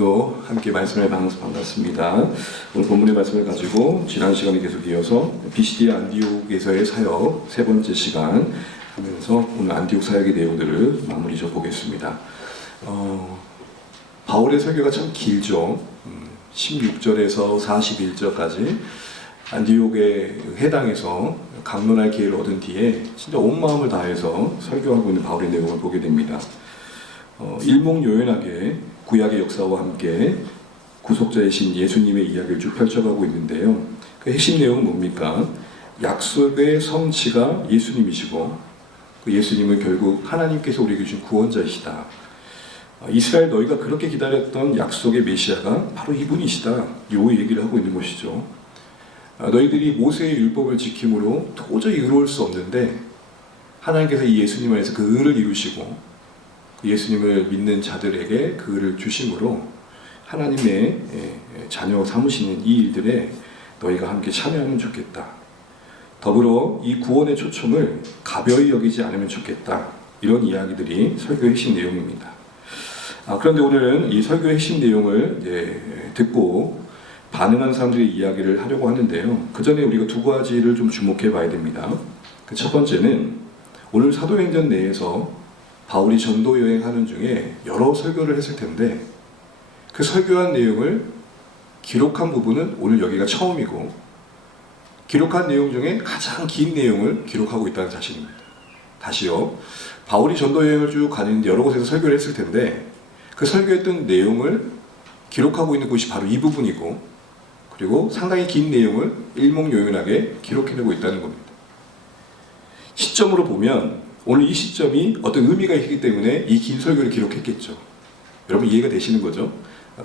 오늘도 함께 말씀을 나눠서 반갑습니다. 오늘 본문의 말씀을 가지고 지난 시간에 계속 이어서 BCD 안디옥에서의 사역 세 번째 시간 하면서 오늘 안디옥 사역의 내용들을 마무리 좀 보겠습니다. 바울의 설교가 참 길죠. 16절에서 41절까지 안디옥의 회당에서 강론할 기회를 얻은 뒤에 진짜 온 마음을 다해서 설교하고 있는 바울의 내용을 보게 됩니다. 일목요연하게 구약의 역사와 함께 구속자이신 예수님의 이야기를 쭉 펼쳐가고 있는데요. 그 핵심 내용은 뭡니까? 약속의 성취가 예수님이시고 그 예수님은 결국 하나님께서 우리에게 주신 구원자이시다. 이스라엘 너희가 그렇게 기다렸던 약속의 메시아가 바로 이분이시다. 요 얘기를 하고 있는 것이죠. 너희들이 모세의 율법을 지킴으로 도저히 의로울 수 없는데 하나님께서 이 예수님 안에서 그 의를 이루시고 예수님을 믿는 자들에게 그 의를 주심으로 하나님의 자녀 삼으시는 이 일들에 너희가 함께 참여하면 좋겠다. 더불어 이 구원의 초청을 가벼이 여기지 않으면 좋겠다. 이런 이야기들이 설교의 핵심 내용입니다. 그런데 오늘은 이 설교의 핵심 내용을 듣고 반응한 사람들의 이야기를 하려고 하는데요. 그 전에 우리가 두 가지를 좀 주목해 봐야 됩니다. 그 첫 번째는 오늘 사도행전 내에서 바울이 전도 여행하는 중에 여러 설교를 했을 텐데 그 설교한 내용을 기록한 부분은 오늘 여기가 처음이고 기록한 내용 중에 가장 긴 내용을 기록하고 있다는 사실입니다. 다시요. 바울이 전도 여행을 쭉 가는데 여러 곳에서 설교를 했을 텐데 그 설교했던 내용을 기록하고 있는 곳이 바로 이 부분이고 그리고 상당히 긴 내용을 일목요연하게 기록해내고 있다는 겁니다. 시점으로 보면 오늘 이 시점이 어떤 의미가 있기 때문에 이 긴 설교를 기록했겠죠. 여러분 이해가 되시는 거죠?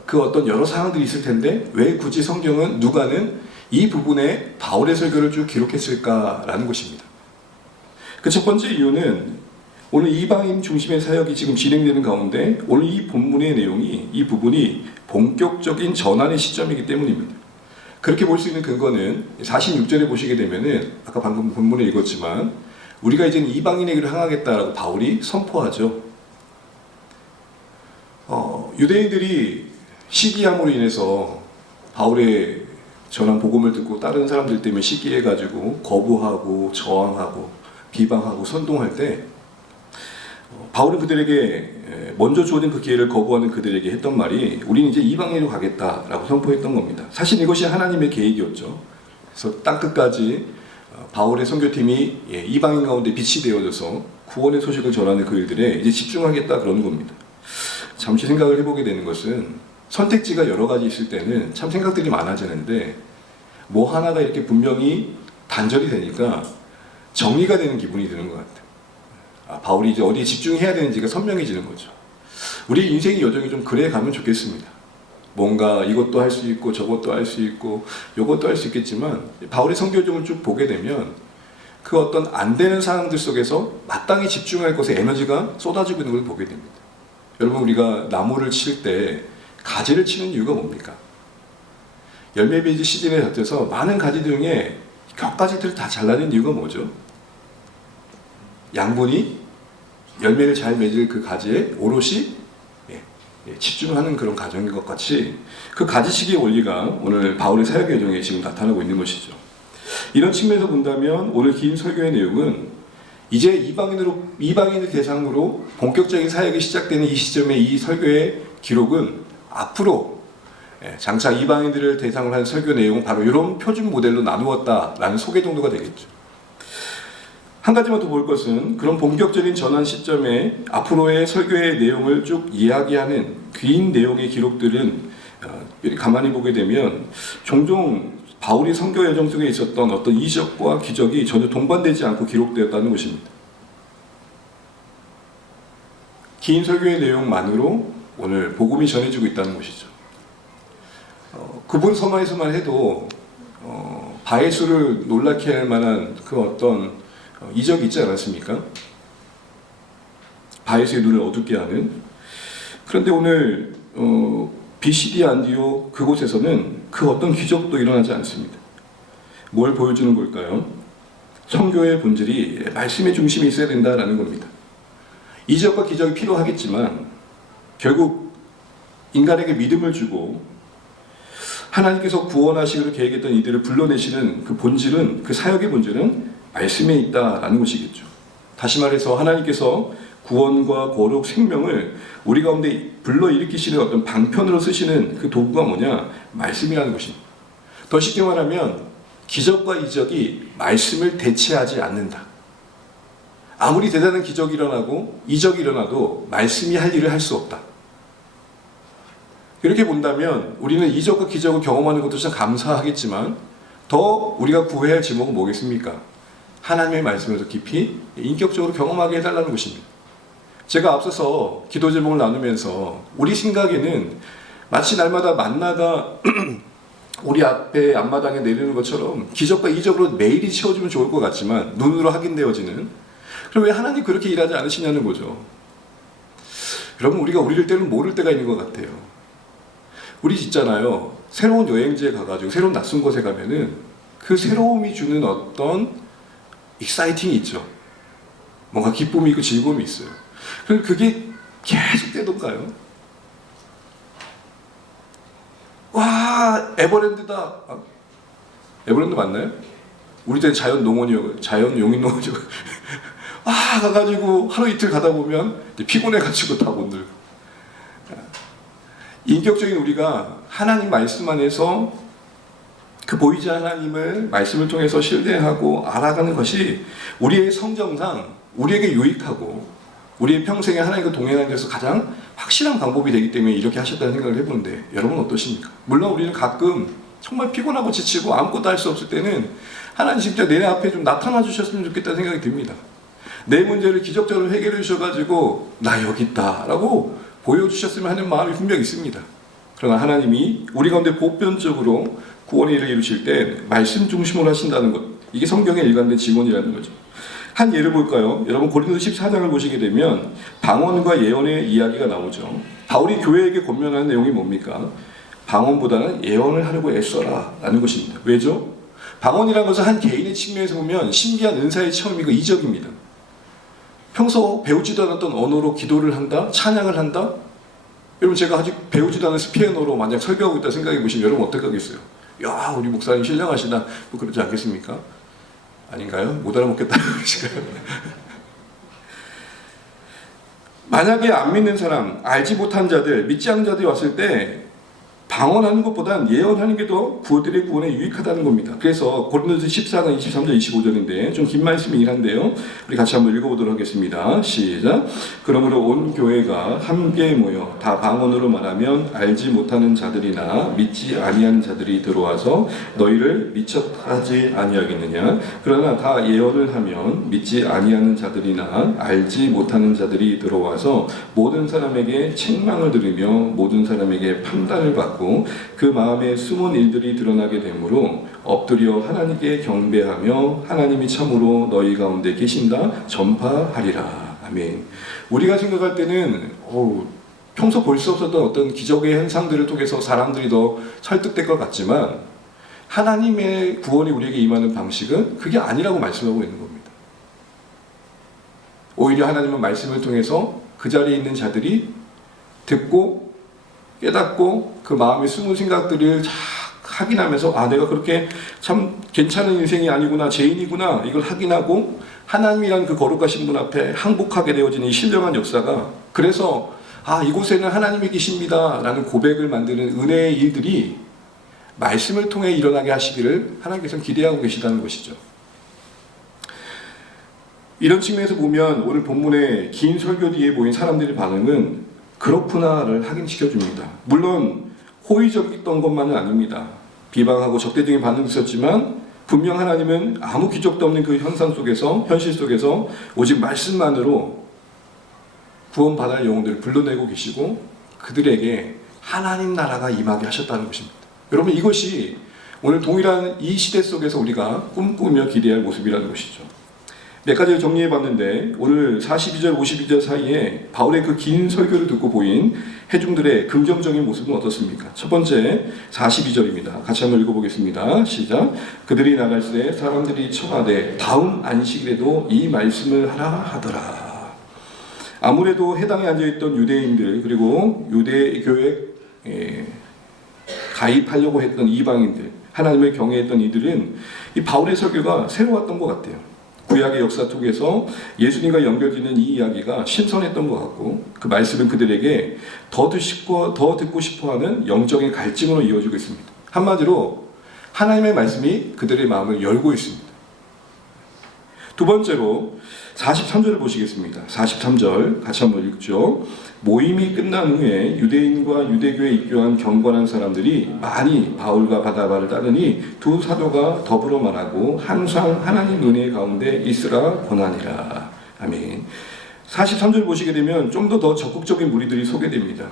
그 어떤 여러 상황들이 있을 텐데 왜 굳이 성경은 누가는 이 부분에 바울의 설교를 쭉 기록했을까라는 것입니다. 그 첫 번째 이유는 오늘 이방인 중심의 사역이 지금 진행되는 가운데 오늘 이 본문의 내용이 이 부분이 본격적인 전환의 시점이기 때문입니다. 그렇게 볼 수 있는 근거는 46절에 보시게 되면은 아까 방금 본문에 읽었지만 우리가 이제는 이방인에게로 향하겠다라고 바울이 선포하죠. 유대인들이 시기함으로 인해서 바울의 전한 복음을 듣고 다른 사람들 때문에 시기해가지고 거부하고 저항하고 비방하고 선동할 때 바울은 그들에게 먼저 주어진 그 기회를 거부하는 그들에게 했던 말이 우리는 이제 이방인으로 가겠다라고 선포했던 겁니다. 사실 이것이 하나님의 계획이었죠. 그래서 땅끝까지 바울의 선교팀이 이방인 가운데 빛이 되어져서 구원의 소식을 전하는 그 일들에 이제 집중하겠다 그러는 겁니다. 잠시 생각을 해보게 되는 것은 선택지가 여러 가지 있을 때는 참 생각들이 많아지는데 뭐 하나가 이렇게 분명히 단절이 되니까 정리가 되는 기분이 드는 것 같아요. 바울이 이제 어디에 집중해야 되는지가 선명해지는 거죠. 우리 인생의 여정이 좀 그래 가면 좋겠습니다. 뭔가 이것도 할 수 있고 저것도 할 수 있고 이것도 할 수 있겠지만 바울의 선교여정을 쭉 보게 되면 그 어떤 안 되는 상황들 속에서 마땅히 집중할 것에 에너지가 쏟아지고 있는 걸 보게 됩니다. 여러분 우리가 나무를 칠 때 가지를 치는 이유가 뭡니까? 열매 맺이 시즌에 닥쳐서 많은 가지 중에 겹가지들을 다 잘라낸 이유가 뭐죠? 양분이 열매를 잘 맺을 그 가지에 오롯이 집중하는 그런 과정인 것 같이 그 가지치기의 원리가 오늘 바울의 사역 여정에 지금 나타나고 있는 것이죠. 이런 측면에서 본다면 오늘 긴 설교의 내용은 이제 이방인을 대상으로 본격적인 사역이 시작되는 이 시점의 이 설교의 기록은 앞으로 장차 이방인들을 대상으로 한 설교 내용은 바로 이런 표준 모델로 나누었다라는 소개 정도가 되겠죠. 한 가지만 더 볼 것은 그런 본격적인 전환 시점에 앞으로의 설교의 내용을 쭉 이야기하는 긴 내용의 기록들은 가만히 보게 되면 종종 바울이 선교 여정 속에 있었던 어떤 이적과 기적이 전혀 동반되지 않고 기록되었다는 것입니다. 긴 설교의 내용만으로 오늘 복음이 전해지고 있다는 것이죠. 그분 서마에서만 해도 바에수를 놀라게 할 만한 그 어떤 이적이 있지 않았습니까? 바에수의 눈을 어둡게 하는. 그런데 오늘 BCD 안디옥 그곳에서는 그 어떤 기적도 일어나지 않습니다. 뭘 보여주는 걸까요? 선교의 본질이 말씀의 중심에 있어야 된다라는 겁니다. 이적과 기적이 필요하겠지만 결국 인간에게 믿음을 주고 하나님께서 구원하시기로 계획했던 이들을 불러내시는 그 본질은, 그 사역의 본질은 말씀에 있다라는 것이겠죠. 다시 말해서 하나님께서 구원과 거룩, 생명을 우리 가운데 불러일으키시는 어떤 방편으로 쓰시는 그 도구가 뭐냐? 말씀이라는 것입니다. 더 쉽게 말하면 기적과 이적이 말씀을 대체하지 않는다. 아무리 대단한 기적이 일어나고 이적이 일어나도 말씀이 할 일을 할 수 없다. 이렇게 본다면 우리는 이적과 기적을 경험하는 것도 참 감사하겠지만 더 우리가 구해야 할 제목은 뭐겠습니까? 하나님의 말씀을 더 깊이 인격적으로 경험하게 해달라는 것입니다. 제가 앞서서 기도 제목을 나누면서 우리 생각에는 마치 날마다 만나가 우리 앞에 앞마당에 내리는 것처럼 기적과 이적으로 매일이 채워지면 좋을 것 같지만 눈으로 확인되어지는, 그럼 왜 하나님 그렇게 일하지 않으시냐는 거죠. 여러분, 우리가 우리를 때는 모를 때가 있는 것 같아요. 우리 있잖아요, 새로운 여행지에 가가지고 새로운 낯선 곳에 가면은 그 새로움이 주는 어떤 익사이팅이 있죠. 뭔가 기쁨이 있고 즐거움이 있어요. 그럼 그게 계속 되던가요? 와, 에버랜드다. 에버랜드 맞나요? 우리 때는 자연 용인 농원이고 가가지고 하루 이틀 가다 보면 피곤해가지고 다 못 늘고. 인격적인 우리가 하나님 말씀 안에서 그 보이지 않는 하나님을 말씀을 통해서 신뢰하고 알아가는 것이 우리의 성정상 우리에게 유익하고 우리의 평생에 하나님과 동행하기 위해서 가장 확실한 방법이 되기 때문에 이렇게 하셨다는 생각을 해보는데, 여러분 어떠십니까? 물론 우리는 가끔 정말 피곤하고 지치고 아무것도 할 수 없을 때는 하나님 진짜 내 앞에 좀 나타나 주셨으면 좋겠다는 생각이 듭니다. 내 문제를 기적적으로 해결해 주셔가지고 나 여기 있다 라고 보여주셨으면 하는 마음이 분명 있습니다. 그러나 하나님이 우리 가운데 보편적으로 구원의 일을 이루실 때 말씀 중심으로 하신다는 것, 이게 성경의 일관된 지원이라는 거죠. 한 예를 볼까요? 여러분 고린도서 14장을 보시게 되면 방언과 예언의 이야기가 나오죠. 바울이 교회에게 권면하는 내용이 뭡니까? 방언보다는 예언을 하려고 애써라 라는 것입니다. 왜죠? 방언이라는 것은 한 개인의 측면에서 보면 신기한 은사의 체험이고 이적입니다. 평소 배우지도 않았던 언어로 기도를 한다? 찬양을 한다? 여러분, 제가 아직 배우지도 않은 스피어너로 만약 설교하고 있다 생각해 보시면 여러분 어떡하겠어요? 야, 우리 목사님 신령하시다. 뭐 그러지 않겠습니까? 아닌가요? 못 알아먹겠다는 것인가요? 만약에 안 믿는 사람, 알지 못한 자들, 믿지 않는 자들이 왔을 때 방언하는 것보단 예언하는 게 더 그들의 구원에 유익하다는 겁니다. 그래서 고린도서 14장 23절 25절인데 좀 긴 말씀이긴 한데요, 우리 같이 한번 읽어보도록 하겠습니다. 시작. 그러므로 온 교회가 함께 모여 다 방언으로 말하면 알지 못하는 자들이나 믿지 아니하는 자들이 들어와서 너희를 미쳤하지 아니하겠느냐. 그러나 다 예언을 하면 믿지 아니하는 자들이나 알지 못하는 자들이 들어와서 모든 사람에게 책망을 들으며 모든 사람에게 판단을 받고 그 마음에 숨은 일들이 드러나게 되므로 엎드려 하나님께 경배하며 하나님이 참으로 너희 가운데 계신다 전파하리라. 아멘. 우리가 생각할 때는 평소 볼 수 없었던 어떤 기적의 현상들을 통해서 사람들이 더 설득될 것 같지만 하나님의 구원이 우리에게 임하는 방식은 그게 아니라고 말씀하고 있는 겁니다. 오히려 하나님은 말씀을 통해서 그 자리에 있는 자들이 듣고 깨닫고 그 마음의 숨은 생각들을 확인하면서 내가 그렇게 참 괜찮은 인생이 아니구나, 죄인이구나, 이걸 확인하고 하나님이란 그 거룩하신 분 앞에 항복하게 되어지는 이 신령한 역사가, 그래서 이곳에는 하나님이 계십니다 라는 고백을 만드는 은혜의 일들이 말씀을 통해 일어나게 하시기를 하나님께서는 기대하고 계시다는 것이죠. 이런 측면에서 보면 오늘 본문의 긴 설교 뒤에 보인 사람들의 반응은 그렇구나를 확인시켜줍니다. 물론 호의적이었던 것만은 아닙니다. 비방하고 적대적인 반응도 있었지만 분명 하나님은 아무 기적도 없는 그 현실 속에서 오직 말씀만으로 구원받을 영혼들을 불러내고 계시고 그들에게 하나님 나라가 임하게 하셨다는 것입니다. 여러분, 이것이 오늘 동일한 이 시대 속에서 우리가 꿈꾸며 기대할 모습이라는 것이죠. 몇 가지를 정리해봤는데 오늘 42절, 52절 사이에 바울의 그 긴 설교를 듣고 보인 회중들의 긍정적인 모습은 어떻습니까? 첫 번째 42절입니다. 같이 한번 읽어보겠습니다. 시작. 그들이 나갈 때 사람들이 청하되 다음 안식일에도 이 말씀을 하라 하더라. 아무래도 해당에 앉아있던 유대인들 그리고 유대 교회 가입하려고 했던 이방인들, 하나님을 경외했던 이들은 이 바울의 설교가 새로웠던 것 같아요. 구약의 역사 속에서 예수님과 연결되는 이 이야기가 신선했던 것 같고, 그 말씀은 그들에게 더 듣고 싶어하는 영적인 갈증으로 이어지고 있습니다. 한마디로 하나님의 말씀이 그들의 마음을 열고 있습니다. 두 번째로 43절을 보시겠습니다. 43절 같이 한번 읽죠. 모임이 끝난 후에 유대인과 유대교에 입교한 경건한 사람들이 많이 바울과 바나바를 따르니 두 사도가 더불어 말하고 항상 하나님 은혜 가운데 있으라 권하니라. 아멘. 43절 보시게 되면 좀 더 적극적인 무리들이 소개됩니다.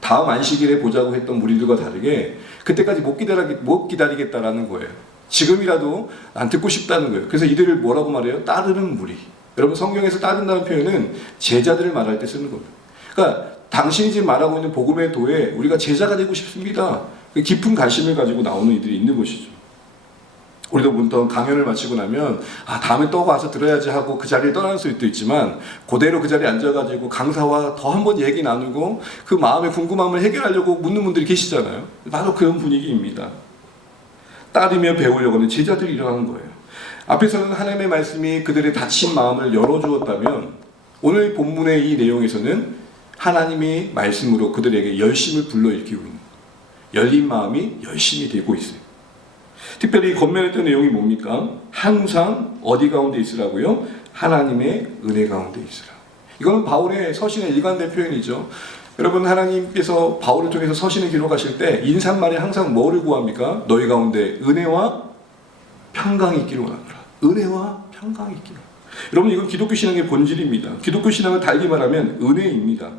다음 안식일에 보자고 했던 무리들과 다르게 그때까지 못 기다리겠다라는 거예요. 지금이라도 안 듣고 싶다는 거예요. 그래서 이들을 뭐라고 말해요? 따르는 무리. 여러분, 성경에서 따른다는 표현은 제자들을 말할 때 쓰는 겁니다. 그러니까 당신이 지금 말하고 있는 복음의 도에 우리가 제자가 되고 싶습니다. 깊은 관심을 가지고 나오는 이들이 있는 것이죠. 우리도 보통 강연을 마치고 나면 다음에 또 와서 들어야지 하고 그 자리를 떠날 수도 있지만, 그대로 그 자리에 앉아가지고 강사와 더 한번 얘기 나누고 그 마음의 궁금함을 해결하려고 묻는 분들이 계시잖아요. 바로 그런 분위기입니다. 따르며 배우려고 하는 제자들이 일어나는 거예요. 앞에서는 하나님의 말씀이 그들의 닫힌 마음을 열어주었다면, 오늘 본문의 이 내용에서는 하나님의 말씀으로 그들에게 열심을 불러일으키고 있는, 열린 마음이 열심이 되고 있어요. 특별히 건면했던 내용이 뭡니까? 항상 어디 가운데 있으라고요? 하나님의 은혜 가운데 있으라. 이거는 바울의 서신의 일관된 표현이죠. 여러분, 하나님께서 바울을 통해서 서신을 기록하실 때 인사말에 항상 뭐를 구합니까? 너희 가운데 은혜와 평강이 있기를 원하노라. 은혜와 평강이 있기를. 여러분, 이건 기독교 신앙의 본질입니다. 기독교 신앙을 달리 말하면 은혜입니다.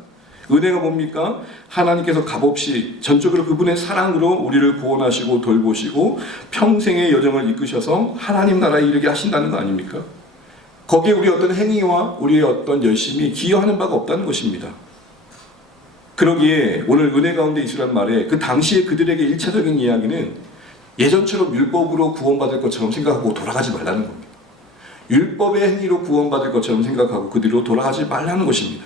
은혜가 뭡니까? 하나님께서 값없이 전적으로 그분의 사랑으로 우리를 구원하시고 돌보시고 평생의 여정을 이끄셔서 하나님 나라에 이르게 하신다는 거 아닙니까? 거기에 우리의 어떤 행위와 우리의 어떤 열심이 기여하는 바가 없다는 것입니다. 그러기에 오늘 은혜 가운데 있으란 말에 그 당시에 그들에게 일차적인 이야기는 예전처럼 율법으로 구원받을 것처럼 생각하고 돌아가지 말라는 겁니다. 율법의 행위로 구원받을 것처럼 생각하고 그들로 돌아가지 말라는 것입니다.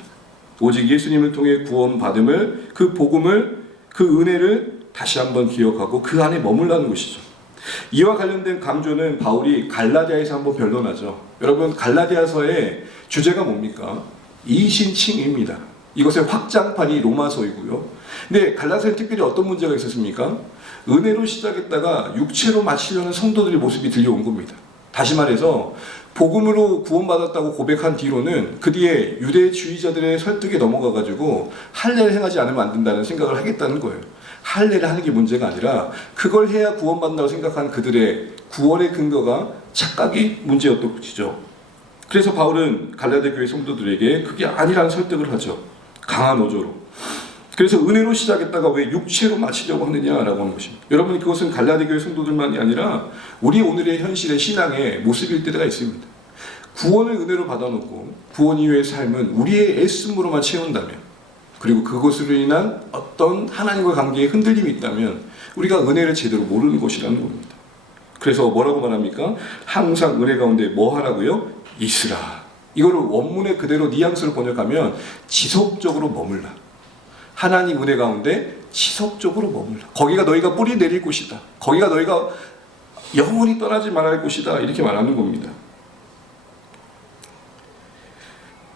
오직 예수님을 통해 구원받음을, 그 복음을, 그 은혜를 다시 한번 기억하고 그 안에 머물라는 것이죠. 이와 관련된 강조는 바울이 갈라디아에서 한번 변론하죠. 여러분, 갈라디아서의 주제가 뭡니까? 이신칭입니다. 이것의 확장판이 로마서이고요. 근데 갈라디아서에 특별히 어떤 문제가 있었습니까? 은혜로 시작했다가 육체로 마치려는 성도들의 모습이 들려온 겁니다. 다시 말해서 복음으로 구원받았다고 고백한 뒤로는 그 뒤에 유대주의자들의 설득에 넘어가가지고 할례를 행하지 않으면 안 된다는 생각을 하겠다는 거예요. 할례를 하는 게 문제가 아니라 그걸 해야 구원받는다고 생각한 그들의 구원의 근거가 착각이 문제였던 것이죠. 그래서 바울은 갈라디아 교회 성도들에게 그게 아니라는 설득을 하죠. 강한 어조로. 그래서 은혜로 시작했다가 왜 육체로 마치려고 하느냐라고 하는 것입니다. 여러분, 그것은 갈라디아 교회 성도들만이 아니라 우리 오늘의 현실의 신앙의 모습일 때가 있습니다. 구원을 은혜로 받아놓고 구원 이후의 삶은 우리의 애씀으로만 채운다면, 그리고 그것으로 인한 어떤 하나님과 관계에 흔들림이 있다면 우리가 은혜를 제대로 모르는 것이라는 겁니다. 그래서 뭐라고 말합니까? 항상 은혜 가운데 뭐 하라고요? 있으라. 이거를 원문에 그대로 뉘앙스로 번역하면 지속적으로 머물라. 하나님 은혜 가운데 지속적으로 머물라. 거기가 너희가 뿌리 내릴 곳이다. 거기가 너희가 영원히 떠나지 말아야 할 곳이다. 이렇게 말하는 겁니다.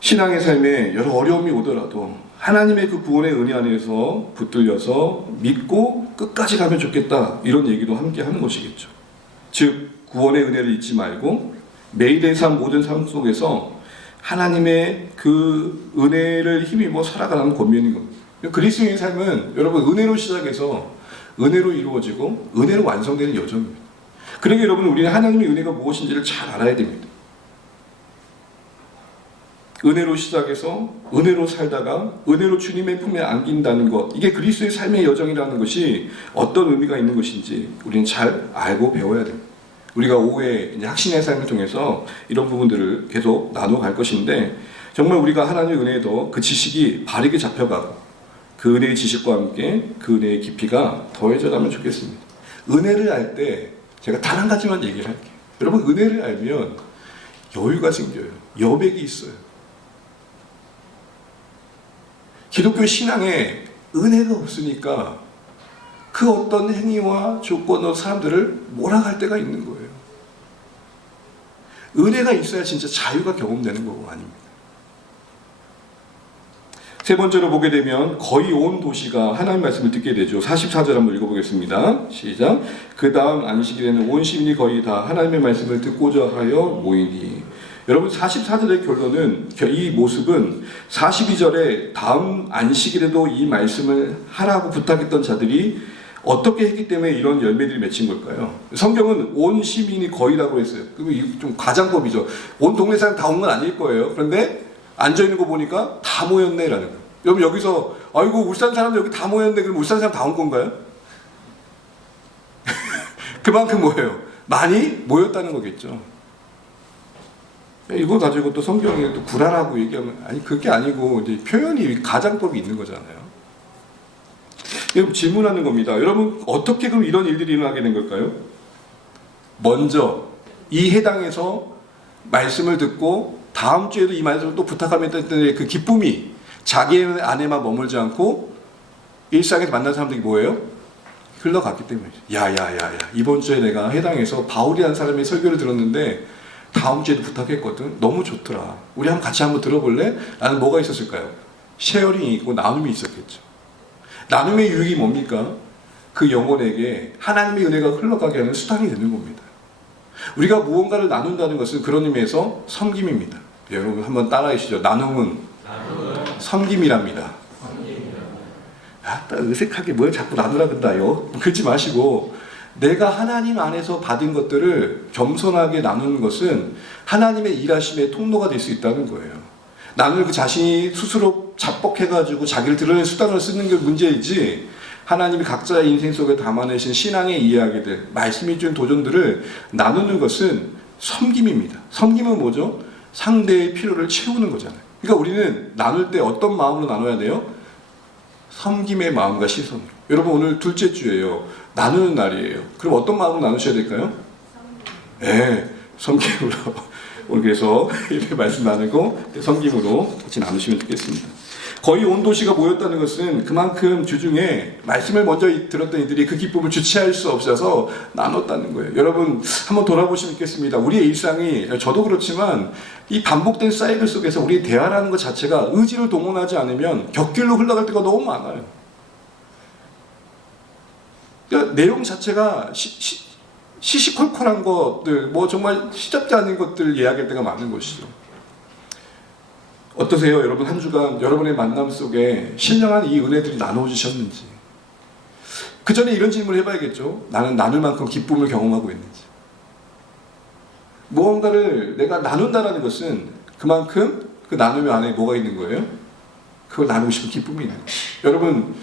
신앙의 삶에 여러 어려움이 오더라도 하나님의 그 구원의 은혜 안에서 붙들려서 믿고 끝까지 가면 좋겠다. 이런 얘기도 함께 하는 것이겠죠. 즉, 구원의 은혜를 잊지 말고 매일의 삶, 모든 삶 속에서 하나님의 그 은혜를 힘입어 살아가는 권면인 겁니다. 그리스도인의 삶은 여러분 은혜로 시작해서 은혜로 이루어지고 은혜로 완성되는 여정입니다. 그러니까 여러분, 우리는 하나님의 은혜가 무엇인지를 잘 알아야 됩니다. 은혜로 시작해서 은혜로 살다가 은혜로 주님의 품에 안긴다는 것, 이게 그리스도의 삶의 여정이라는 것이 어떤 의미가 있는 것인지 우리는 잘 알고 배워야 됩니다. 우리가 오후에 이제 학신의 삶을 통해서 이런 부분들을 계속 나눠갈 것인데, 정말 우리가 하나님의 은혜에도 그 지식이 바르게 잡혀가고 그 은혜의 지식과 함께 그 은혜의 깊이가 더해져가면 좋겠습니다. 은혜를 알 때 제가 단 한 가지만 얘기를 할게요. 여러분, 은혜를 알면 여유가 생겨요. 여백이 있어요. 기독교 신앙에 은혜가 없으니까 그 어떤 행위와 조건으로 사람들을 몰아갈 때가 있는 거예요. 은혜가 있어야 진짜 자유가 경험되는 거고 아닙니까? 세 번째로 보게 되면 거의 온 도시가 하나님 말씀을 듣게 되죠. 44절 한번 읽어보겠습니다. 시작. 그 다음 안식일에는 온 시민이 거의 다 하나님의 말씀을 듣고자 하여 모이니. 여러분 44절의 결론은 이 모습은 42절에 다음 안식일에도 이 말씀을 하라고 부탁했던 자들이 어떻게 했기 때문에 이런 열매들이 맺힌 걸까요? 성경은 온 시민이 거의라고 했어요. 그럼 좀 가장법이죠. 온 동네 사람 다 온 건 아닐 거예요. 그런데 앉아있는 거 보니까 다 모였네라는 거예요. 여러분 여기서 아이고 울산 사람들 여기 다 모였는데 그럼 울산 사람 다 온 건가요? 그만큼 뭐예요? 많이 모였다는 거겠죠. 이거 가지고 또 성경에 또 구라라고 얘기하면 아니 그게 아니고 이제 표현이 가장법이 있는 거잖아요. 여러분 질문하는 겁니다. 여러분 어떻게 그럼 이런 일들이 일어나게 된 걸까요? 먼저 이 해당에서 말씀을 듣고 다음 주에도 이 말씀을 또 부탁하면 했던 그 기쁨이 자기 안에만 머물지 않고 일상에서 만난 사람들이 뭐예요? 흘러갔기 때문이죠. 야야야야 이번 주에 내가 해당에서 바울이라는 사람의 설교를 들었는데 다음 주에도 부탁했거든. 너무 좋더라. 우리 같이 한번 들어볼래? 라는 뭐가 있었을까요? 쉐어링이 있고 나눔이 있었겠죠. 나눔의 유익이 뭡니까? 그 영혼에게 하나님의 은혜가 흘러가게 하는 수단이 되는 겁니다. 우리가 무언가를 나눈다는 것은 그런 의미에서 섬김입니다. 여러분 한번 따라하시죠. 나눔은 섬김이랍니다. 어색하게 뭘 자꾸 나누라 그런다요. 그러지 마시고 내가 하나님 안에서 받은 것들을 겸손하게 나누는 것은 하나님의 일하심의 통로가 될 수 있다는 거예요. 나는 그 자신이 스스로 자뻑해가지고 자기를 드러낼 수단을 쓰는 게 문제이지 하나님이 각자의 인생 속에 담아내신 신앙의 이야기들, 말씀이 준 도전들을 나누는 것은 섬김입니다. 섬김은 뭐죠? 상대의 필요를 채우는 거잖아요. 그러니까 우리는 나눌 때 어떤 마음으로 나눠야 돼요? 섬김의 마음과 시선으로. 여러분 오늘 둘째 주예요. 나누는 날이에요. 그럼 어떤 마음으로 나누셔야 될까요? 네, 섬김으로. 오늘 그래서 이렇게 말씀 나누고 섬김으로 같이 나누시면 좋겠습니다. 거의 온 도시가 모였다는 것은 그만큼 주중에 말씀을 먼저 들었던 이들이 그 기쁨을 주체할 수 없어서 나눴다는 거예요. 여러분 한번 돌아보시면 있겠습니다. 우리의 일상이 저도 그렇지만 이 반복된 사이클 속에서 우리의 대화라는 것 자체가 의지를 동원하지 않으면 격길로 흘러갈 때가 너무 많아요. 그러니까 내용 자체가 시시콜콜한 것들, 뭐 정말 시잡지 않은 것들 이야기할 때가 많은 것이죠. 어떠세요? 여러분 한 주간 여러분의 만남 속에 신령한 이 은혜들이 나눠주셨는지. 그 전에 이런 질문을 해봐야겠죠. 나는 나눌 만큼 기쁨을 경험하고 있는지. 무언가를 내가 나눈다는 것은 그만큼 그 나눔의 안에 뭐가 있는 거예요? 그걸 나누고 싶은 기쁨이 있는 거예요. 여러분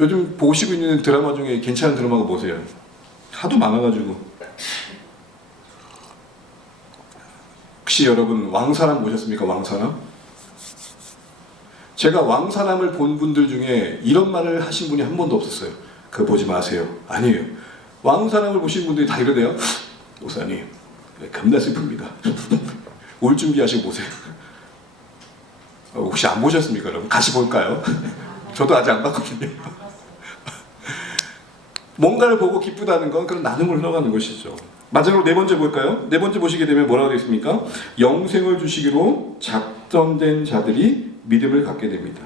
요즘 보시고 있는 드라마 중에 괜찮은 드라마가 뭐세요? 하도 많아가지고. 혹시 여러분 왕사람 보셨습니까? 왕사람? 제가 왕사람을 본 분들 중에 이런 말을 하신 분이 한 번도 없었어요. 그거 보지 마세요. 아니에요. 왕사람을 보신 분들이 다 이러대요. 목사님 겁나 슬픕니다. 올 준비하시고 보세요. 혹시 안 보셨습니까? 여러분 같이 볼까요? 저도 아직 안 봤거든요. 뭔가를 보고 기쁘다는 건 그런 나눔을 흘러가는 것이죠. 마지막으로 네 번째 볼까요? 네 번째 보시게 되면 뭐라고 되어 있습니까? 영생을 주시기로 작정된 자들이 믿음을 갖게 됩니다.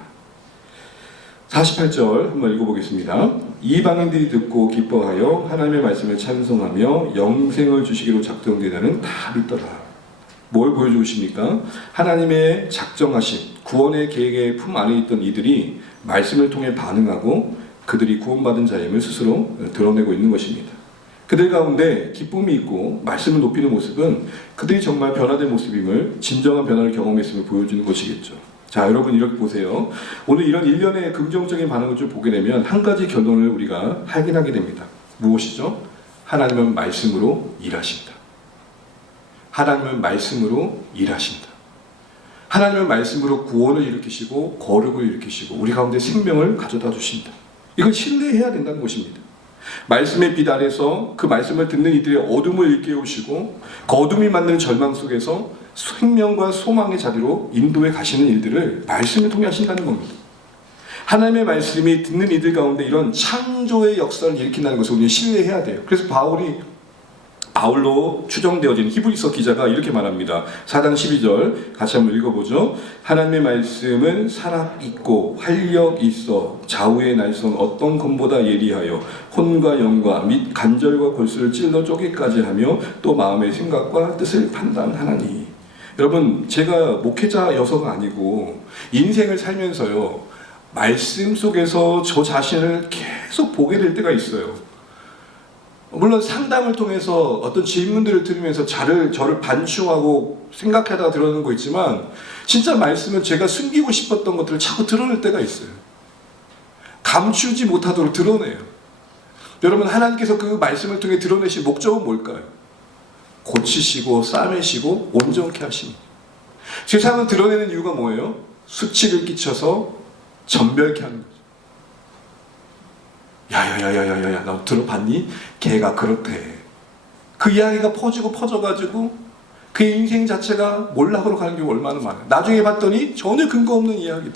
48절 한번 읽어보겠습니다. 이방인들이 듣고 기뻐하여 하나님의 말씀을 찬송하며 영생을 주시기로 작정된 자는 다 믿더라. 뭘 보여주십니까? 하나님의 작정하신 구원의 계획의 품 안에 있던 이들이 말씀을 통해 반응하고 그들이 구원받은 자임을 스스로 드러내고 있는 것입니다. 그들 가운데 기쁨이 있고 말씀을 높이는 모습은 그들이 정말 변화된 모습임을, 진정한 변화를 경험했음을 보여주는 것이겠죠. 자, 여러분 이렇게 보세요. 오늘 이런 일련의 긍정적인 반응을 좀 보게 되면 한 가지 결론을 우리가 확인하게 됩니다. 무엇이죠? 하나님은 말씀으로 일하신다. 하나님은 말씀으로 일하신다. 하나님은 말씀으로 구원을 일으키시고 거룩을 일으키시고 우리 가운데 생명을 가져다 주신다. 이걸 신뢰해야 된다는 것입니다. 말씀의 빛 아래서 그 말씀을 듣는 이들의 어둠을 일깨우시고 그 어둠이 만드는 절망 속에서 생명과 소망의 자리로 인도해 가시는 일들을 말씀을 통해 하신다는 겁니다. 하나님의 말씀이 듣는 이들 가운데 이런 창조의 역사를 일으킨다는 것을 우리는 신뢰해야 돼요. 그래서 바울로 추정되어진 히브리서 기자가 이렇게 말합니다. 4장 12절 같이 한번 읽어보죠. 하나님의 말씀은 살아있고 활력 있어 좌우의 날선 어떤 검보다 예리하여 혼과 영과 및 간절과 골수를 찔러 쪼개까지 하며 또 마음의 생각과 뜻을 판단하나니. 여러분, 제가 목회자여서가 아니고 인생을 살면서요, 말씀 속에서 저 자신을 계속 보게 될 때가 있어요. 물론 상담을 통해서 어떤 질문들을 들으면서 저를 반추하고 생각하다가 드러내는 거 있지만, 진짜 말씀은 제가 숨기고 싶었던 것들을 자꾸 드러낼 때가 있어요. 감추지 못하도록 드러내요. 여러분, 하나님께서 그 말씀을 통해 드러내신 목적은 뭘까요? 고치시고 싸매시고 온전케 하시니. 세상은 드러내는 이유가 뭐예요? 수치를 끼쳐서 전멸케 하는 거죠. 야야야야야야, 너 들어봤니? 걔가 그렇대. 그 이야기가 퍼져가지고 그의 인생 자체가 몰락으로 가는 경우가 얼마나 많아요. 나중에 봤더니 전혀 근거 없는 이야기들.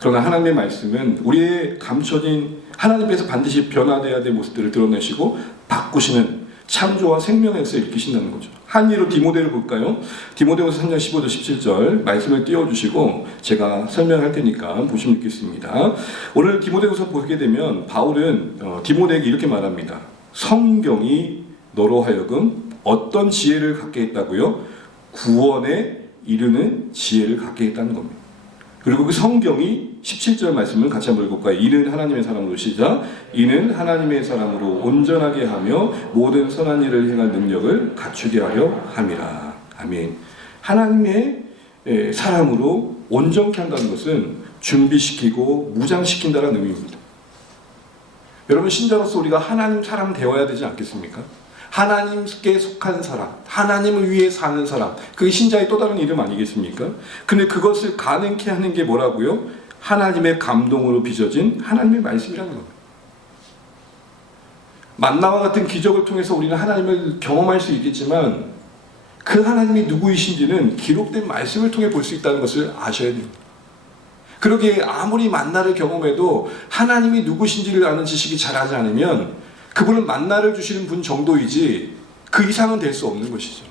그러나 하나님의 말씀은 우리의 감춰진 하나님께서 반드시 변화되어야 될 모습들을 드러내시고 바꾸시는 창조와 생명의 역사를 일으키신다는 거죠. 한 예로 디모데를 볼까요? 디모데후서 3장 15절 17절 말씀을 띄워주시고 제가 설명할 테니까 보시면 읽겠습니다. 오늘 디모데후서 보게 되면 바울은 디모데에게 이렇게 말합니다. 성경이 너로 하여금 어떤 지혜를 갖게 했다고요? 구원에 이르는 지혜를 갖게 했다는 겁니다. 그리고 그 성경이 17절 말씀을 같이 한번 읽어볼까요? 이는 하나님의 사람으로 시작. 이는 하나님의 사람으로 온전하게 하며 모든 선한 일을 행할 능력을 갖추게 하려 함이라. 아멘. 하나님의 사람으로 온전케 한다는 것은 준비시키고 무장시킨다는 의미입니다. 여러분, 신자로서 우리가 하나님 사람 되어야 되지 않겠습니까? 하나님께 속한 사람, 하나님을 위해 사는 사람, 그게 신자의 또 다른 이름 아니겠습니까? 근데 그것을 가능케 하는 게 뭐라고요? 하나님의 감동으로 빚어진 하나님의 말씀이라는 겁니다. 만나와 같은 기적을 통해서 우리는 하나님을 경험할 수 있겠지만 그 하나님이 누구이신지는 기록된 말씀을 통해 볼 수 있다는 것을 아셔야 됩니다. 그러기에 아무리 만나를 경험해도 하나님이 누구신지를 아는 지식이 자라지 않으면 그분은 만나를 주시는 분 정도이지 그 이상은 될 수 없는 것이죠.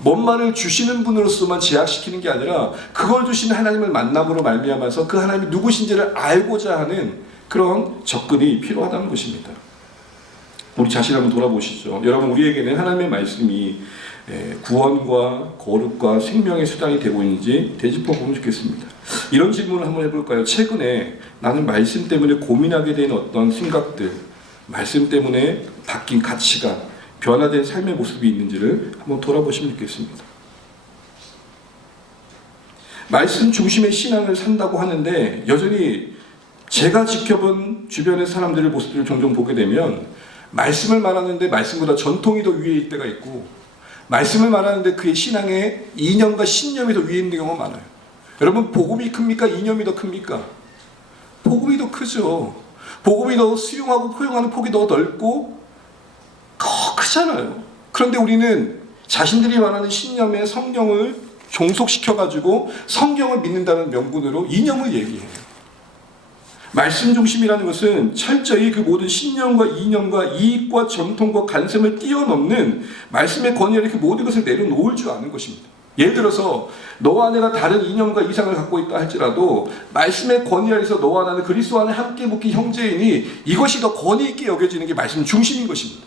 뭔 말을 주시는 분으로서만 제약시키는 게 아니라 그걸 주시는 하나님을 만남으로 말미암아서 그 하나님이 누구신지를 알고자 하는 그런 접근이 필요하다는 것입니다. 우리 자신 한번 돌아보시죠. 여러분, 우리에게는 하나님의 말씀이 구원과 거룩과 생명의 수단이 되고 있는지 되짚어 보면 좋겠습니다. 이런 질문을 한번 해볼까요? 최근에 나는 말씀 때문에 고민하게 된 어떤 생각들, 말씀 때문에 바뀐 가치관, 변화된 삶의 모습이 있는지를 한번 돌아보시면 좋겠습니다. 말씀 중심의 신앙을 산다고 하는데 여전히 제가 지켜본 주변의 사람들의 모습들을 종종 보게 되면 말씀을 말하는데 말씀보다 전통이 더 위에 있을 때가 있고 말씀을 말하는데 그의 신앙의 이념과 신념이 더 위에 있는 경우가 많아요. 여러분, 복음이 큽니까? 이념이 더 큽니까? 복음이 더 크죠. 복음이 더 수용하고 포용하는 폭이 더 넓고 더 크잖아요. 그런데 우리는 자신들이 말하는 신념에 성경을 종속시켜가지고 성경을 믿는다는 명분으로 이념을 얘기해요. 말씀 중심이라는 것은 철저히 그 모든 신념과 이념과 이익과 전통과 간섭을 뛰어넘는 말씀의 권위를 그 모든 것을 내려놓을 줄 아는 것입니다. 예를 들어서 너와 내가 다른 이념과 이상을 갖고 있다 할지라도 말씀의 권위 아래서 너와 나는 그리스도 안에 함께 묶인 형제이니 이것이 더 권위 있게 여겨지는 게 말씀 중심인 것입니다.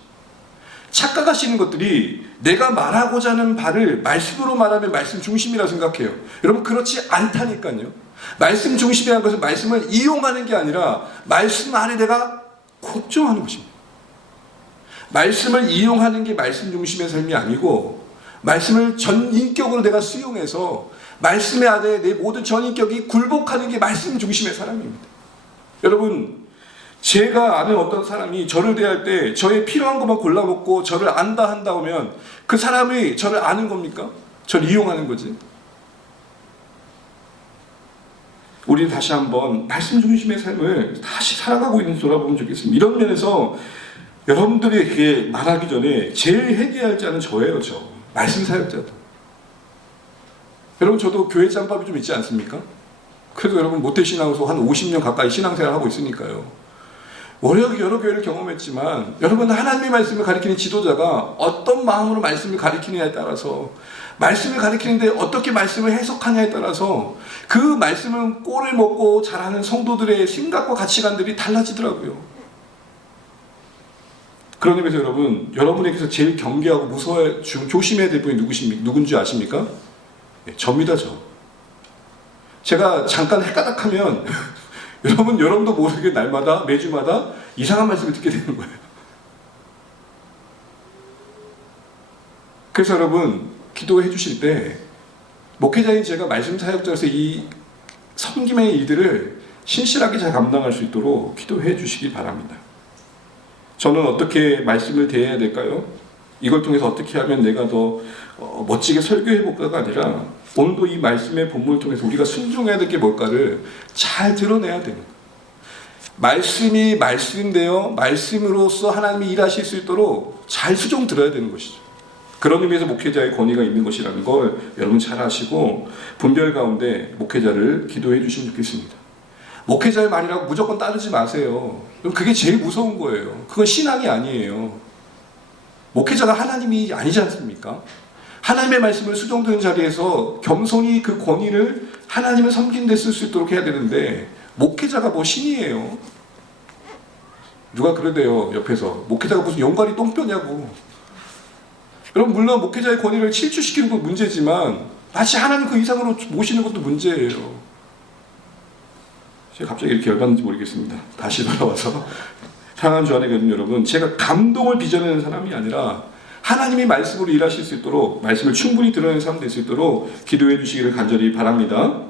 착각하시는 것들이 내가 말하고자 하는 바를 말씀으로 말하면 말씀 중심이라고 생각해요. 여러분, 그렇지 않다니까요. 말씀 중심이라는 것은 말씀을 이용하는 게 아니라 말씀 안에 내가 걱정하는 것입니다. 말씀을 이용하는 게 말씀 중심의 삶이 아니고 말씀을 전인격으로 내가 수용해서 말씀의 안에 내 모든 전인격이 굴복하는 게 말씀 중심의 사람입니다. 여러분, 제가 아는 어떤 사람이 저를 대할 때 저의 필요한 것만 골라먹고 저를 안다 한다 하면 그 사람이 저를 아는 겁니까? 저를 이용하는 거지. 우리는 다시 한번 말씀 중심의 삶을 다시 살아가고 있는지 돌아보면 좋겠습니다. 이런 면에서 여러분들에게 말하기 전에 제일 회개해야 할 자는 저예요. 저 말씀 사역자도. 여러분, 저도 교회 짬밥이 좀 있지 않습니까? 그래서 여러분 모태신앙으로서 한 50년 가까이 신앙생활을 하고 있으니까요. 여러 교회를 경험했지만 여러분 하나님의 말씀을 가리키는 지도자가 어떤 마음으로 말씀을 가리키느냐에 따라서 말씀을 가리키는데 어떻게 말씀을 해석하냐에 따라서 그 말씀을 꼴을 먹고 자라는 성도들의 생각과 가치관들이 달라지더라고요. 그런 의미에서 여러분에게서 제일 경계하고 무서워야 조심해야 될 분이 누군지 아십니까? 네, 접니다. 제가 잠깐 헷가닥하면 여러분도 모르게 날마다 매주마다 이상한 말씀을 듣게 되는 거예요. 그래서 여러분 기도해 주실 때 목회자인 제가 말씀 사역자로서 이 섬김의 일들을 신실하게 잘 감당할 수 있도록 기도해 주시기 바랍니다. 저는 어떻게 말씀을 대해야 될까요? 이걸 통해서 어떻게 하면 내가 더 멋지게 설교해 볼까가 아니라 오늘도 이 말씀의 본문을 통해서 우리가 순종해야 될 게 뭘까를 잘 드러내야 되는 거예요. 말씀이 말씀인데요, 말씀으로서 하나님이 일하실 수 있도록 잘 수종 들어야 되는 것이죠. 그런 의미에서 목회자의 권위가 있는 것이라는 걸 여러분 잘 아시고 분별 가운데 목회자를 기도해 주시면 좋겠습니다. 목회자의 말이라고 무조건 따르지 마세요. 그게 제일 무서운 거예요. 그건 신앙이 아니에요. 목회자가 하나님이 아니지 않습니까? 하나님의 말씀을 수종드는 자리에서 겸손히 그 권위를 하나님을 섬기는 데 쓸 수 있도록 해야 되는데 목회자가 뭐 신이에요? 누가 그러대요 옆에서. 목회자가 무슨 용가리 똥뼈냐고. 여러분 물론 목회자의 권위를 실추시키는 건 문제지만 마치 하나님 그 이상으로 모시는 것도 문제예요. 제가 갑자기 이렇게 열받는지 모르겠습니다. 다시 돌아와서 사랑하는 주 안에 계신 여러분, 제가 감동을 빚어내는 사람이 아니라 하나님이 말씀으로 일하실 수 있도록 말씀을 충분히 드러내는 사람 될 수 있도록 기도해 주시기를 간절히 바랍니다.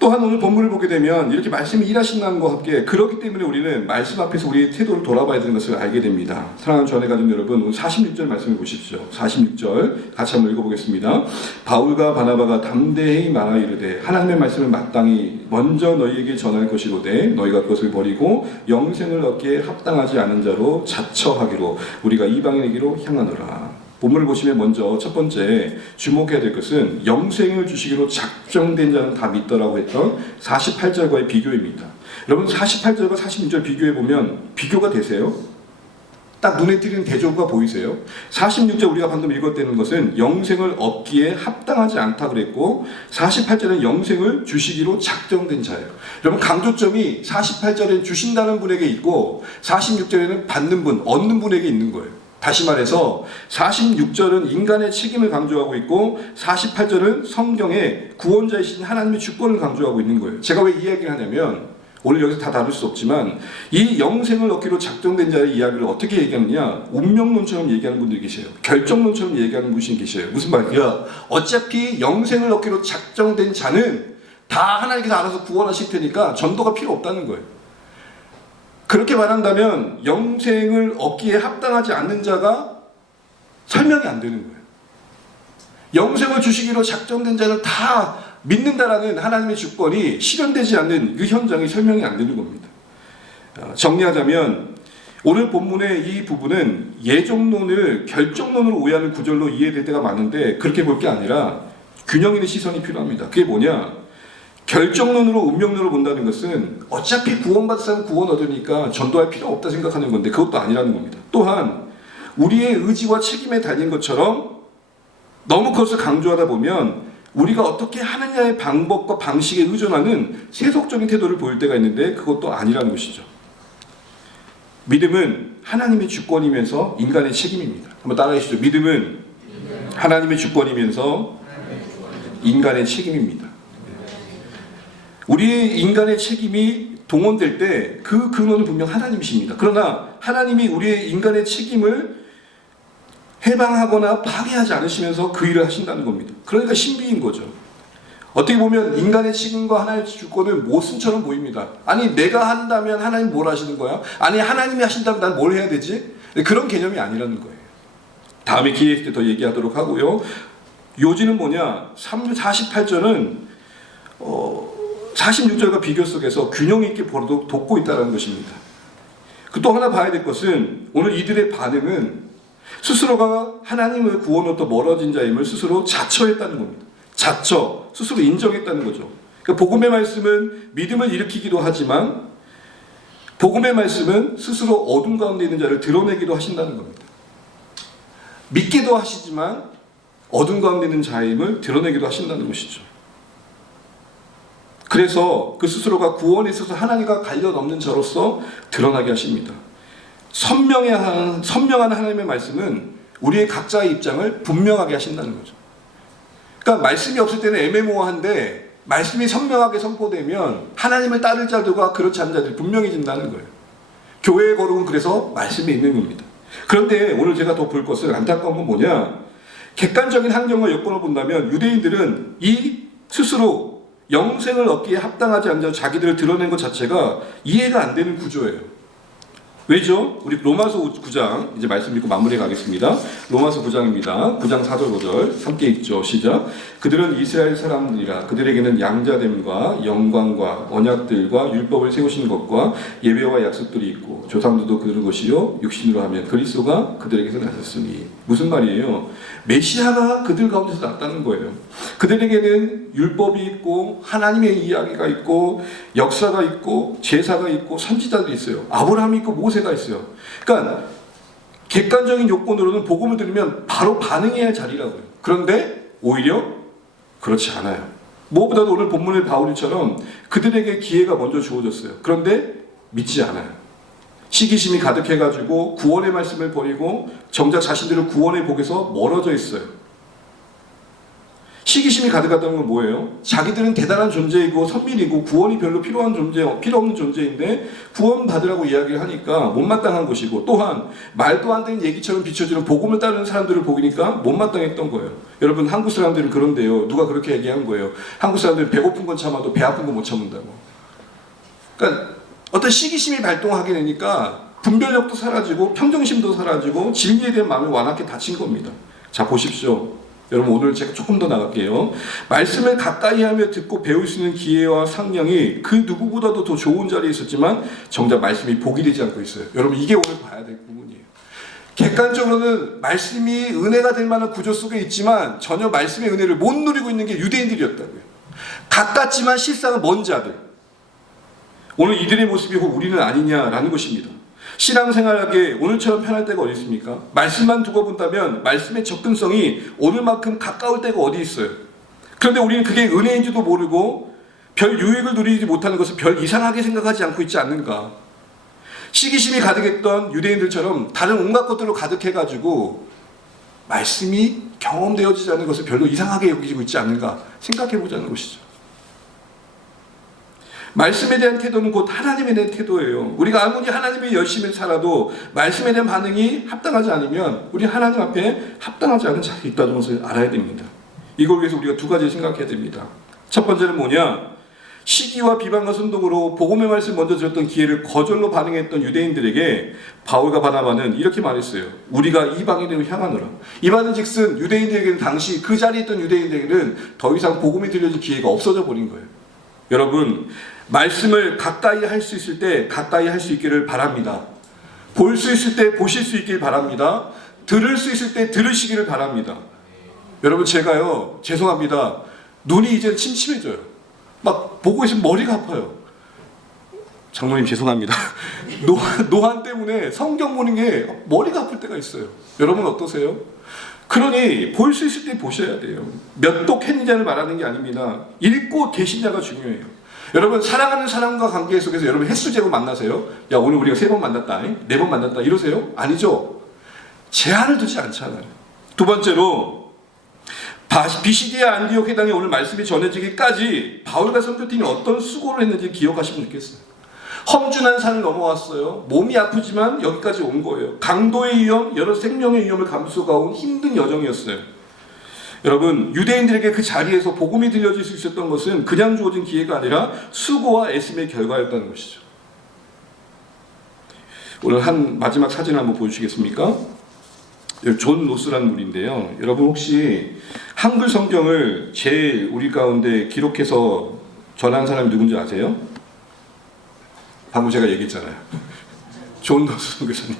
또한 오늘 본문을 보게 되면 이렇게 말씀이 일하신다는 것과 함께 그렇기 때문에 우리는 말씀 앞에서 우리의 태도를 돌아봐야 되는 것을 알게 됩니다. 사랑하는 주 안에 가진 여러분, 오늘 46절 말씀을 보십시오. 46절 같이 한번 읽어보겠습니다. 바울과 바나바가 담대히 말하 이르되 하나님의 말씀을 마땅히 먼저 너희에게 전할 것이로되 너희가 그것을 버리고 영생을 얻기에 합당하지 않은 자로 자처하기로 우리가 이방인에게로 향하노라. 본문을 보시면 먼저 첫 번째 주목해야 될 것은 영생을 주시기로 작정된 자는 다 믿더라고 했던 48절과의 비교입니다. 여러분 48절과 46절 비교해보면 비교가 되세요? 딱 눈에 띄는 대조가 보이세요? 46절 우리가 방금 읽었다는 것은 영생을 얻기에 합당하지 않다 그랬고 48절은 영생을 주시기로 작정된 자예요. 여러분 강조점이 48절엔 주신다는 분에게 있고 46절에는 받는 분, 얻는 분에게 있는 거예요. 다시 말해서 46절은 인간의 책임을 강조하고 있고 48절은 성경의 구원자이신 하나님의 주권을 강조하고 있는 거예요. 제가 왜 이 이야기를 하냐면 오늘 여기서 다 다룰 수 없지만 이 영생을 얻기로 작정된 자의 이야기를 어떻게 얘기하느냐, 운명론처럼 얘기하는 분들이 계세요. 결정론처럼 얘기하는 분이 계세요. 무슨 말이야? 어차피 영생을 얻기로 작정된 자는 다 하나님께서 알아서 구원하실 테니까 전도가 필요 없다는 거예요. 그렇게 말한다면 영생을 얻기에 합당하지 않는 자가 설명이 안 되는 거예요. 영생을 주시기로 작정된 자는 다 믿는다라는 하나님의 주권이 실현되지 않는 그 현장이 설명이 안 되는 겁니다. 정리하자면 오늘 본문의 이 부분은 예정론을 결정론으로 오해하는 구절로 이해될 때가 많은데 그렇게 볼 게 아니라 균형 있는 시선이 필요합니다. 그게 뭐냐? 결정론으로 운명론으로 본다는 것은 어차피 구원받은 사람은 구원 얻으니까 전도할 필요 없다 생각하는 건데 그것도 아니라는 겁니다. 또한 우리의 의지와 책임에 달린 것처럼 너무 그것을 강조하다 보면 우리가 어떻게 하느냐의 방법과 방식에 의존하는 세속적인 태도를 보일 때가 있는데 그것도 아니라는 것이죠. 믿음은 하나님의 주권이면서 인간의 책임입니다. 한번 따라해 주시죠. 믿음은 하나님의 주권이면서 인간의 책임입니다. 우리의 인간의 책임이 동원될 때 그 근원은 분명 하나님이십니다. 그러나 하나님이 우리의 인간의 책임을 해방하거나 파괴하지 않으시면서 그 일을 하신다는 겁니다. 그러니까 신비인 거죠. 어떻게 보면 인간의 책임과 하나님의 주권은 모순처럼 보입니다. 아니 내가 한다면 하나님 뭘 하시는 거야? 아니 하나님이 하신다면 난 뭘 해야 되지? 그런 개념이 아니라는 거예요. 다음에 기회 있을 때 더 얘기하도록 하고요. 요지는 뭐냐? 48절은 46절과 비교 속에서 균형 있게 보도록 돕고 있다는 것입니다. 또 하나 봐야 될 것은 오늘 이들의 반응은 스스로가 하나님의 구원으로부터 멀어진 자임을 스스로 자처했다는 겁니다. 자처, 스스로 인정했다는 거죠. 그러니까 복음의 말씀은 믿음을 일으키기도 하지만 복음의 말씀은 스스로 어둠 가운데 있는 자를 드러내기도 하신다는 겁니다. 믿기도 하시지만 어둠 가운데 있는 자임을 드러내기도 하신다는 것이죠. 그래서 그 스스로가 구원에 있어서 하나님과 관련 없는 자로서 드러나게 하십니다. 선명한 하나님의 말씀은 우리의 각자의 입장을 분명하게 하신다는 거죠. 그러니까 말씀이 없을 때는 애매모호한데 말씀이 선명하게 선포되면 하나님을 따를 자들과 그렇지 않은 자들이 분명해진다는 거예요. 교회의 거룩은 그래서 말씀이 있는 겁니다. 그런데 오늘 제가 더 볼 것은 안타까운 건 뭐냐? 객관적인 환경과 여건을 본다면 유대인들은 이 스스로 영생을 얻기에 합당하지 않는 자기들을 드러낸 것 자체가 이해가 안 되는 구조예요. 왜죠? 우리 로마서 9장 이제 말씀 읽고 마무리해 가겠습니다. 로마서 9장입니다. 9장 4절 5절 함께 읽죠. 시작. 그들은 이스라엘 사람들이라 그들에게는 양자됨과 영광과 언약들과 율법을 세우신 것과 예배와 약속들이 있고 조상들도 그들 것이요 육신으로 하면 그리스도가 그들에게서 나셨으니. 무슨 말이에요? 메시아가 그들 가운데서 났다는 거예요. 그들에게는 율법이 있고 하나님의 이야기가 있고 역사가 있고 제사가 있고 선지자들이 있어요. 아브라함이 있고 모세가 있어요. 그러니까 객관적인 요건으로는 복음을 들으면 바로 반응해야 할 자리라고요. 그런데 오히려 그렇지 않아요. 무엇보다도 오늘 본문의 바울이처럼 그들에게 기회가 먼저 주어졌어요. 그런데 믿지 않아요. 시기심이 가득해가지고 구원의 말씀을 버리고 정작 자신들을 구원의 복에서 멀어져 있어요. 시기심이 가득하다는 건 뭐예요? 자기들은 대단한 존재이고 선민이고 구원이 별로 필요 없는 존재인데 구원 받으라고 이야기를 하니까 못마땅한 것이고, 또한 말도 안 되는 얘기처럼 비춰지는 복음을 따르는 사람들을 보니까 못마땅했던 거예요. 여러분, 한국 사람들은 그런데요. 누가 그렇게 얘기한 거예요? 한국 사람들은 배고픈 건 참아도 배 아픈 건 못 참는다고. 그러니까 어떤 시기심이 발동하게 되니까 분별력도 사라지고 평정심도 사라지고 진리에 대한 마음이 완악해 닫힌 겁니다. 자, 보십시오. 여러분, 오늘 제가 조금 더 나갈게요. 말씀을 가까이 하며 듣고 배울 수 있는 기회와 상량이 그 누구보다도 더 좋은 자리에 있었지만 정작 말씀이 복이 되지 않고 있어요. 여러분, 이게 오늘 봐야 될 부분이에요. 객관적으로는 말씀이 은혜가 될 만한 구조 속에 있지만 전혀 말씀의 은혜를 못 누리고 있는 게 유대인들이었다고요. 가깝지만 실상은 먼 자들. 오늘 이들의 모습이 혹 우리는 아니냐라는 것입니다. 신앙생활하기에 오늘처럼 편할 때가 어디 있습니까? 말씀만 두고 본다면 말씀의 접근성이 오늘만큼 가까울 때가 어디 있어요? 그런데 우리는 그게 은혜인지도 모르고 별 유익을 누리지 못하는 것을 별 이상하게 생각하지 않고 있지 않는가? 시기심이 가득했던 유대인들처럼 다른 온갖 것들로 가득해가지고 말씀이 경험되어지지 않는 것을 별로 이상하게 여기고 있지 않는가 생각해보자는 것이죠. 말씀에 대한 태도는 곧 하나님에 대한 태도예요. 우리가 아무리 하나님의 열심히 살아도 말씀에 대한 반응이 합당하지 않으면 우리 하나님 앞에 합당하지 않은 자리에 있다는 것을 알아야 됩니다. 이걸 위해서 우리가 두 가지를 생각해야 됩니다. 첫 번째는 뭐냐? 시기와 비방과 선동으로 복음의 말씀 먼저 들었던 기회를 거절로 반응했던 유대인들에게 바울과 바나바는 이렇게 말했어요. 우리가 이방인으로 향하노라. 이방인 즉슨 유대인들에게는 당시 그 자리에 있던 유대인들에게는 더 이상 복음이 들려진 기회가 없어져 버린 거예요. 여러분, 말씀을 가까이 할 수 있을 때 가까이 할 수 있기를 바랍니다. 볼 수 있을 때 보실 수 있길 바랍니다. 들을 수 있을 때 들으시기를 바랍니다. 여러분, 제가요, 죄송합니다. 눈이 이제 침침해져요. 막 보고 있으면 머리가 아파요. 장로님 죄송합니다. 노안 때문에 성경 보는 게 머리가 아플 때가 있어요. 여러분 어떠세요? 그러니 볼 수 있을 때 보셔야 돼요. 몇 독 했느냐를 말하는 게 아닙니다. 읽고 계신 자가 중요해요. 여러분, 사랑하는 사람과 관계 속에서 여러분 횟수 재고 만나세요? 야, 오늘 우리가 3번 만났다, 4번 만났다 이러세요? 아니죠. 제한을 두지 않잖아요. 두 번째로 비시디아 안디옥 회당에 오늘 말씀이 전해지기까지 바울과 선교팀이 어떤 수고를 했는지 기억하시면 좋겠어요. 험준한 산을 넘어왔어요. 몸이 아프지만 여기까지 온 거예요. 강도의 위험, 여러 생명의 위험을 감수가온 힘든 여정이었어요. 여러분, 유대인들에게 그 자리에서 복음이 들려질 수 있었던 것은 그냥 주어진 기회가 아니라 수고와 애씀의 결과였다는 것이죠. 오늘 한 마지막 사진을 한번 보여주시겠습니까? 존 로스라는 분인데요. 여러분 혹시 한글 성경을 제일 우리 가운데 기록해서 전한 사람이 누군지 아세요? 방금 제가 얘기했잖아요. 존 로스 선교사님.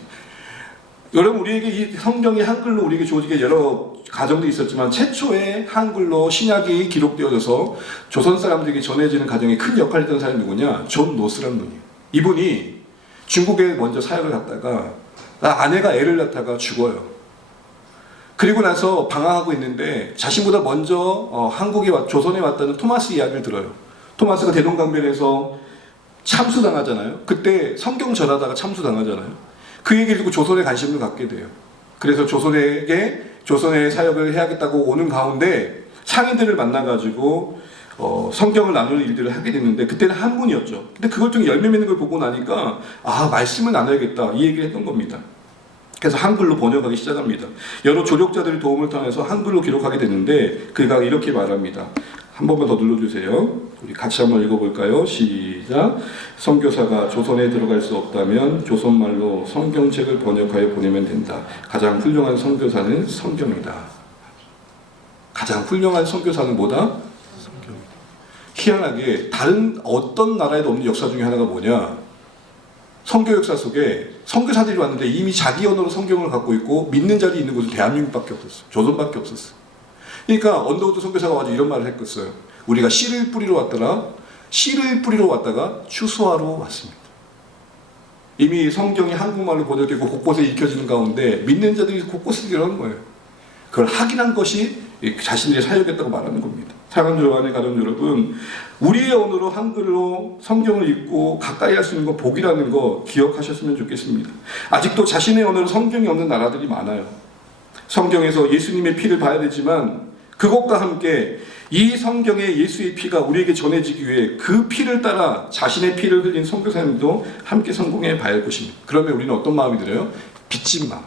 여러분, 우리에게 이 성경이 한글로 우리에게 주어지게 여러 가정도 있었지만 최초의 한글로 신약이 기록되어져서 조선 사람들에게 전해지는 가정에 큰 역할을 했던 사람이 누구냐? 존 노스라는 분이에요. 이분이 중국에 먼저 사역을 갔다가 아내가 애를 낳다가 죽어요. 그리고 나서 방황하고 있는데 자신보다 먼저 조선에 왔다는 토마스 이야기를 들어요. 토마스가 대동강변에서 참수당하잖아요. 그때 성경 전하다가 참수당하잖아요. 그 얘기를 듣고 조선에 관심을 갖게 돼요. 그래서 조선에 사역을 해야겠다고 오는 가운데 상인들을 만나가지고 성경을 나누는 일들을 하게 됐는데 그때는 한문이었죠. 근데 그걸 좀 열매 맺는 걸 보고 나니까 말씀을 나눠야겠다 이 얘기를 했던 겁니다. 그래서 한글로 번역하기 시작합니다. 여러 조력자들의 도움을 통해서 한글로 기록하게 되는데 그가 이렇게 말합니다. 한 번만 더 눌러주세요. 우리 같이 한번 읽어볼까요? 시작. 선교사가 조선에 들어갈 수 없다면 조선말로 성경책을 번역하여 보내면 된다. 가장 훌륭한 선교사는 성경이다. 가장 훌륭한 선교사는 뭐다? 성경이다. 희한하게 다른 어떤 나라에도 없는 역사 중에 하나가 뭐냐? 선교 역사 속에 선교사들이 왔는데 이미 자기 언어로 성경을 갖고 있고 믿는 자리에 있는 곳은 대한민국밖에 없었어요. 조선밖에 없었어요. 그러니까 언더우드 선교사가 와서 이런 말을 했겠어요. 우리가 씨를 뿌리러 왔다가 추수하러 왔습니다. 이미 성경이 한국말로 번역되고 곳곳에 익혀지는 가운데 믿는 자들이 곳곳에 일어나는 거예요. 그걸 확인한 것이 자신들의 사역이었다고 말하는 겁니다. 사랑하는 요한의 가족 여러분, 우리의 언어로 한글로 성경을 읽고 가까이 할 수 있는 거 복이라는 거 기억하셨으면 좋겠습니다. 아직도 자신의 언어로 성경이 없는 나라들이 많아요. 성경에서 예수님의 피를 봐야 되지만 그것과 함께 이 성경의 예수의 피가 우리에게 전해지기 위해 그 피를 따라 자신의 피를 흘린 선교사님도 함께 성공해 봐야 할 것입니다. 그러면 우리는 어떤 마음이 들어요? 빚진 마음.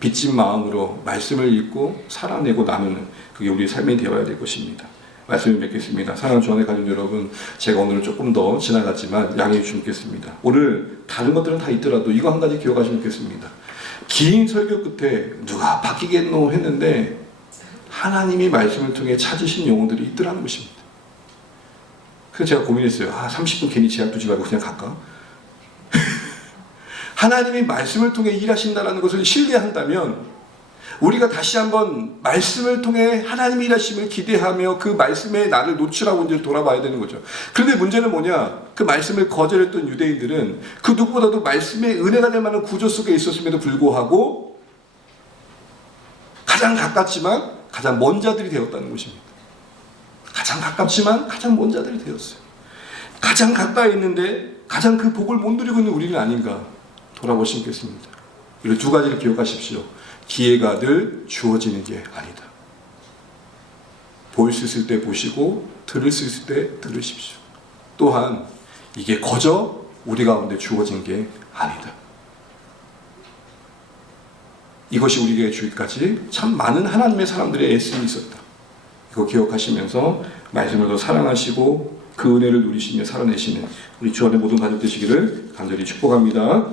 빚진 마음으로 말씀을 읽고 살아내고 나누는 그게 우리의 삶이 되어야 될 것입니다. 말씀을 맺겠습니다. 사랑하는 주안의 가족 여러분, 제가 오늘 조금 더 지나갔지만 양해해 주시겠습니다. 오늘 다른 것들은 다 있더라도 이거 한 가지 기억하시면 좋겠습니다. 긴 설교 끝에 누가 바뀌겠노 했는데 하나님이 말씀을 통해 찾으신 영혼들이 있더라는 것입니다. 그래서 제가 고민했어요. 30분 괜히 제약 두지 말고 그냥 갈까? 하나님이 말씀을 통해 일하신다는 것을 신뢰한다면 우리가 다시 한번 말씀을 통해 하나님이 일하심을 기대하며 그 말씀에 나를 노출하고 이제 돌아봐야 되는 거죠. 그런데 문제는 뭐냐? 그 말씀을 거절했던 유대인들은 그 누구보다도 말씀의 은혜가 될 만한 구조 속에 있었음에도 불구하고 가장 가깝지만 가장 먼 자들이 되었다는 것입니다. 가장 가깝지만 가장 먼 자들이 되었어요. 가장 가까이 있는데 가장 그 복을 못 누리고 있는 우리는 아닌가 돌아보시면 좋겠습니다. 이 두 가지를 기억하십시오. 기회가 늘 주어지는 게 아니다. 볼 수 있을 때 보시고 들을 수 있을 때 들으십시오. 또한 이게 거저 우리 가운데 주어진 게 아니다. 이것이 우리에게 주기까지 참 많은 하나님의 사람들의 애씀이 있었다. 이거 기억하시면서 말씀을 더 사랑하시고 그 은혜를 누리시며 살아내시는 우리 주 안의 모든 가족 되시기를 간절히 축복합니다.